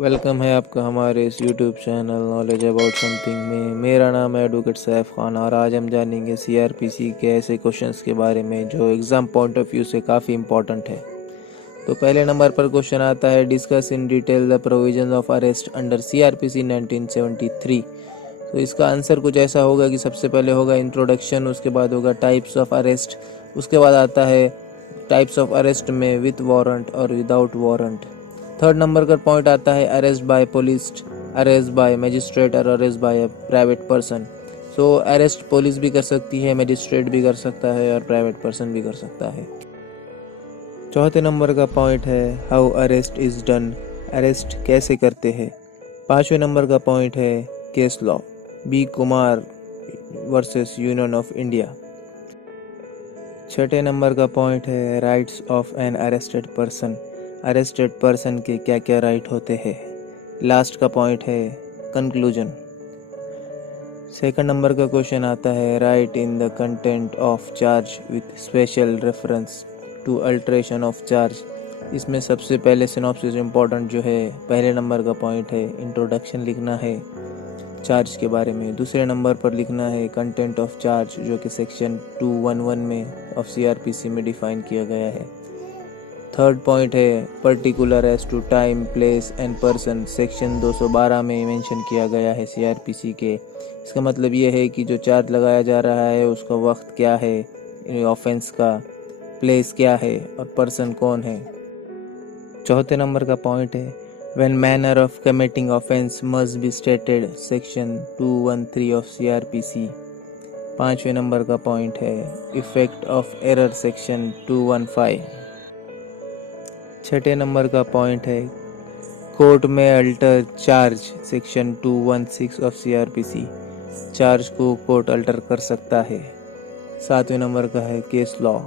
Welcome है आपका हमारे इस YouTube channel knowledge about something में। मेरा नाम है एडवोकेट सैफ खान और आज हम जानेंगे सीआरपीसी के ऐसे क्वेश्चंस के बारे में जो एग्ज़ाम पॉइंट ऑफ व्यू से काफ़ी इंपॉर्टेंट है। तो पहले नंबर पर क्वेश्चन आता है, discuss in detail the provisions of arrest under CrPC 1973। तो इसका आंसर कुछ ऐसा होगा कि सबसे पहले होगा इंट्रोडक्शन, उसके बाद होगा टाइप्स ऑफ अरेस्ट, उसके बाद आता है टाइप्स ऑफ अरेस्ट में विथ वारंट और विदाउट वारंट। थर्ड नंबर का पॉइंट आता है arrest by police, arrest by magistrate और arrest by private person. So arrest police भी कर सकती है, मजिस्ट्रेट भी कर सकता है और प्राइवेट पर्सन भी कर सकता है। चौथे नंबर का पॉइंट है how arrest is done, arrest कैसे करते हैं। पांचवें नंबर का पॉइंट है case law, B Kumar versus Union of India. छठे नंबर का पॉइंट है rights of an arrested person, arrested person के क्या क्या राइट होते हैं। लास्ट का पॉइंट है कंक्लूजन। सेकंड नंबर का क्वेश्चन आता है write in the content of charge with special reference to alteration of charge. इसमें सबसे पहले सिनॉप्सिस इम्पोर्टेंट जो है, पहले नंबर का पॉइंट है इंट्रोडक्शन लिखना है चार्ज के बारे में। दूसरे नंबर पर लिखना है कंटेंट ऑफ चार्ज जो कि सेक्शन 211 में ऑफ सीआरपीसी में डिफाइन किया गया है। थर्ड पॉइंट है particular as to time place and person, section 212 में मेंशन किया गया है सीआरपीसी के। इसका मतलब ये है कि जो चार्ज लगाया जा रहा है उसका वक्त क्या है, ऑफेंस का प्लेस क्या है और पर्सन कौन है। चौथे नंबर का पॉइंट है when manner of committing offence must be stated, section 213 of CrPC. पांचवें नंबर का पॉइंट है इफेक्ट ऑफ एरर, सेक्शन 215। छठे नंबर का पॉइंट है कोर्ट में alter charge, section 216 of CrPC. Charge को कोर्ट अल्टर कर सकता है। सातवें नंबर का है case law,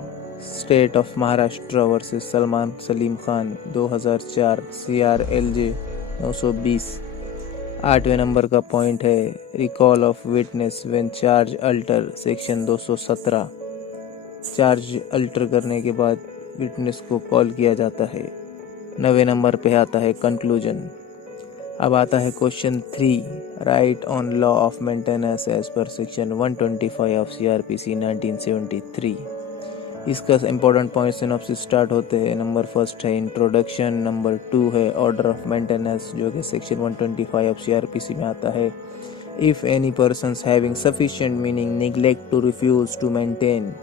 state of Maharashtra versus Salman Salim Khan 2004, CRLJ 920। आठवें नंबर का पॉइंट है recall of witness when charge alter, section 217। Charge alter करने के बाद विटनेस को कॉल किया जाता है। 9वें नंबर पे आता है कंक्लूजन। अब आता है question 3, write on law of maintenance as पर सेक्शन 125 ऑफ सीआरपीसी 1973। इसका इंपॉर्टेंट पॉइंट सिनॉप्सिस स्टार्ट होते हैं। नंबर फर्स्ट है इंट्रोडक्शन, नंबर 2 है ऑर्डर ऑफ मेंटेनेंस जो कि सेक्शन 125 ऑफ सीआरपीसी में आता है। If any persons having sufficient meaning neglect to refuse to maintain.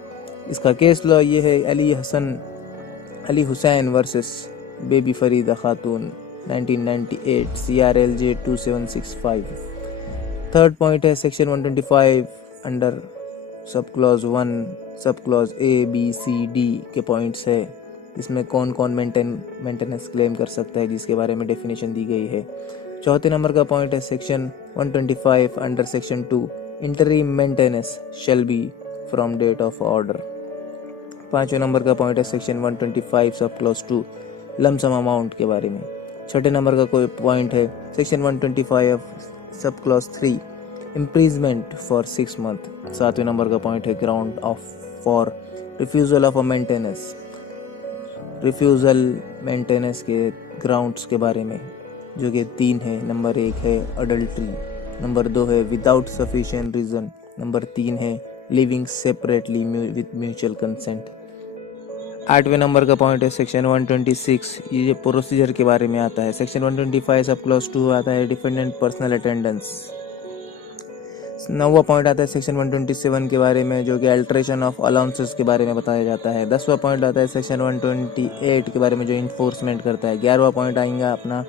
इसका केस लॉ ये है Ali Hussain versus Baby Farida Khatoon 1998, CRLJ 2765। Third point है section 125 under sub clause 1, sub clause A, B, C, D के points है। इसमें कौन कौन मेंटेनेंस क्लेम कर सकता है जिसके बारे में डेफिनेशन दी गई है। चौथे नंबर का पॉइंट है section 125 under section 2, interim maintenance shall be from date of order. पांचवें नंबर का पॉइंट है section 125 sub clause 2, lump sum amount के बारे में। छठे नंबर का कोई पॉइंट है section 125 of sub clause 3, imprisonment for 6 month. सातवें नंबर का पॉइंट है ground of for refusal of a maintenance, refusal maintenance के ग्राउंड्स के बारे में जो कि 3 है। नंबर 1 है अडल्ट्री, नंबर 2 है विदाउट सफिशिएंट रीजन, नंबर 3 है living separately with mutual consent. आठवें नंबर का पॉइंट है सेक्शन 126, ये प्रोसीजर के बारे में आता है। सेक्शन 125 सब क्लॉज 2 आता है डिफेंडेंट पर्सनल अटेंडेंस। 9वां पॉइंट आता है सेक्शन 127 के बारे में जो कि अल्ट्रेशन ऑफ अलाउंसेस के बारे में बताया जाता है। 10वां पॉइंट आता है सेक्शन 128 के बारे में जो इन्फोर्समेंट करता है। 11वां पॉइंट आएगा अपना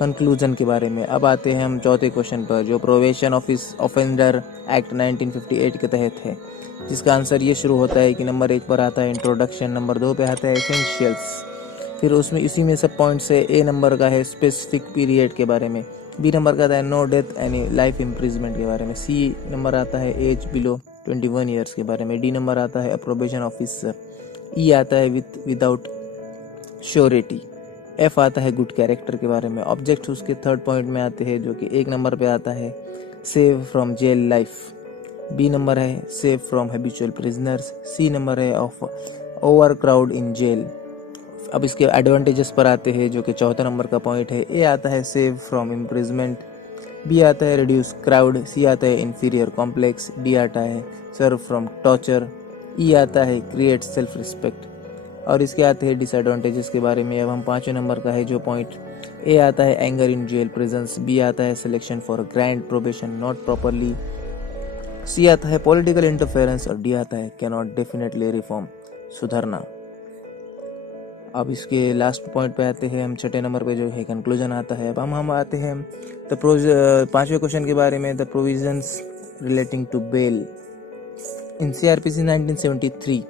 कंक्लूजन के बारे में। अब आते हैं हम चौथे क्वेश्चन पर जो प्रोबेशन ऑफेंडर एक्ट 1958 के तहत है, जिसका आंसर ये शुरू होता है कि नंबर 1 पर आता है इंट्रोडक्शन, नंबर 2 पे आता है एसेंशियल्स, फिर उसमें इसी में सब पॉइंट से A नंबर का है स्पेसिफिक पीरियड के बारे में, B नंबर का आता है no death any life imprisonment के बारे में, C नंबर आता है एज बिलो 21 ईयर्स के बारे में, D नंबर आता है अप्रोबेशन ऑफिसर, E आता है विदाउट श्योरिटी, F आता है गुड कैरेक्टर के बारे में। ऑब्जेक्ट उसके थर्ड पॉइंट में आते हैं जो कि 1 नंबर पे आता है save from jail life, B number है save from habitual prisoners, C number है of over crowd in jail, अब इसके एडवांटेजेस पर आते हैं, जो कि 14 नंबर का पॉइंट है। ए आता है सेव फ्रॉम इम्प्रिजमेंट, बी आता है रिड्यूस क्राउड, सी आता है इन्फीरियर कॉम्प्लेक्स, डी आता है सर्व फ्रॉम टॉर्चर, ई आता है क्रिएट सेल्फ रिस्पेक्ट। और इसके आते हैं डिसएडवांटेजेस के बारे में। अब हम 5वें नंबर का है जो पॉइंट, ए आता है anger in jail presence, B आता है selection for grand probation not properly, C आता है पॉलिटिकल इंटरफेरेंस और डी आता है कैनॉट डेफिनेटली रिफॉर्म, सुधरना। अब इसके लास्ट पॉइंट पे आते हैं हम, 6 नंबर पे जो है कंक्लूजन आता है। अब हम आते हैं 5वें क्वेश्चन के बारे में, the provisions relating to bail in CRPC 1973।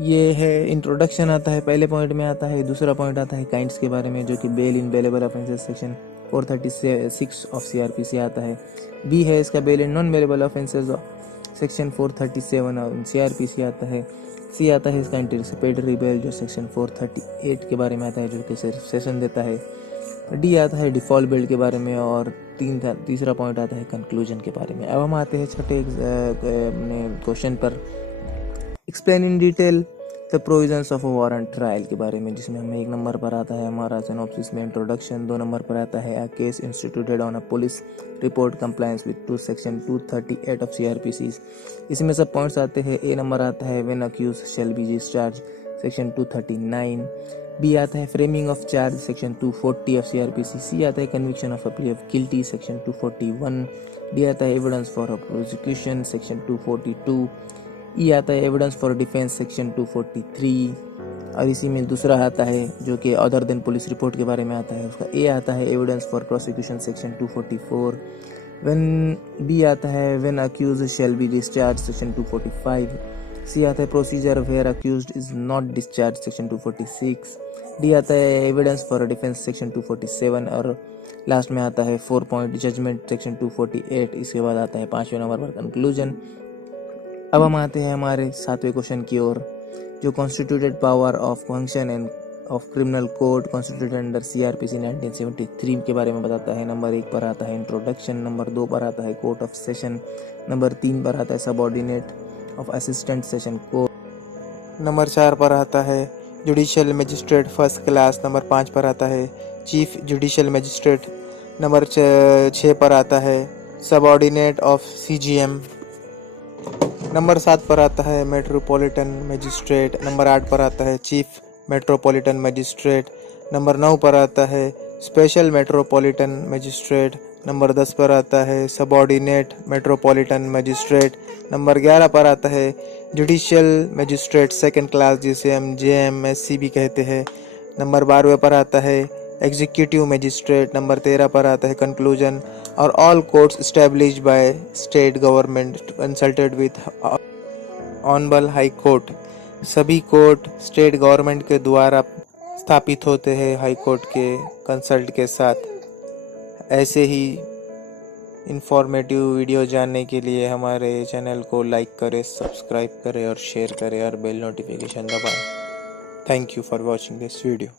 ये है इंट्रोडक्शन आता है, पहले पॉइंट में आता है। दूसरा पॉइंट आता है काइंड्स के बारे में, जो कि bail in bailable offences section 436 of CRPC आता है। बी है इसका bail in non bailable offences section 437 of CRPC आता है। सी आता है इसका एंटीसिपेटरी बेल, जो सेक्शन 438 के बारे में आता है, जो कि सेशन देता है। डी आता है डिफॉल्ट बेल के बारे में, और तीसरा पॉइंट आता है कंक्लूजन के बारे में। अब हम आते हैं 6 क्वेश्चन पर, explain in detail the provisions of a warrant trial के बारे में, जिसमें हमें 1 नंबर पर आता है हमारा सिनॉप्सिस में इंट्रोडक्शन, 2 नंबर पर आता है a case instituted on a police report compliance with to section 238 of CrPC. इसमें सब पॉइंट्स आते हैं। ए नंबर आता है when accused shall be discharge section 239, B आता है framing of charge section 240 of CrPC, C आता है conviction of a plea of guilty section 241, D आता है evidence for a prosecution section 242, E आता है एविडेंस फॉर डिफेंस सेक्शन 243, और इसी में दूसरा आता है जो कि अदर देन पुलिस रिपोर्ट के बारे में आता है, उसका ए आता है evidence for prosecution section 244, when B आता है when accused shall be discharge section 245, C आता है procedure where accused is not discharge section 246, D आता है एविडेंस फॉर डिफेंस सेक्शन 247, और लास्ट में आता है 4 पॉइंट जजमेंट सेक्शन 248। इसके बाद आता है 5वें नंबर पर कंक्लूजन। अब हम आते हैं हमारे 7वें क्वेश्चन की ओर, जो constituted power of function end of criminal code constituted under CrPC 1973 के बारे में बताता है। नंबर 1 पर आता है इंट्रोडक्शन, नंबर 2 पर आता है कोर्ट ऑफ सेशन, नंबर 3 पर आता है subordinate of assistant session court, number 4 पर आता है judicial magistrate first class, number 5 पर आता है चीफ जुडिशियल मजिस्ट्रेट, नंबर 6 पर आता है सबऑर्डिनेट ऑफ सीजीएम, नंबर 7 पर आता है मेट्रोपॉलिटन मजिस्ट्रेट, नंबर 8 पर आता है चीफ मेट्रोपॉलिटन मजिस्ट्रेट, नंबर 9 पर आता है स्पेशल मेट्रोपॉलिटन मजिस्ट्रेट, नंबर 10 पर आता है सबऑर्डिनेट मेट्रोपॉलिटन मजिस्ट्रेट, नंबर 11 पर आता है जुडिशियल मजिस्ट्रेट सेकंड क्लास, जिसे हम JMSC भी कहते हैं, नंबर 12 पर आता है एग्जीक्यूटिव मजिस्ट्रेट, नंबर 13 पर आता है कंक्लूजन, और all courts established by state government consulted with honourable high court. सभी कोर्ट स्टेट गवर्नमेंट के द्वारा स्थापित होते हैं हाई कोर्ट के कंसल्ट के साथ। ऐसे ही इंफॉर्मेटिव वीडियो जानने के लिए हमारे चैनल को लाइक करें, सब्सक्राइब करें और शेयर करें और बेल नोटिफिकेशन दबाएं। Thank you for watching this video.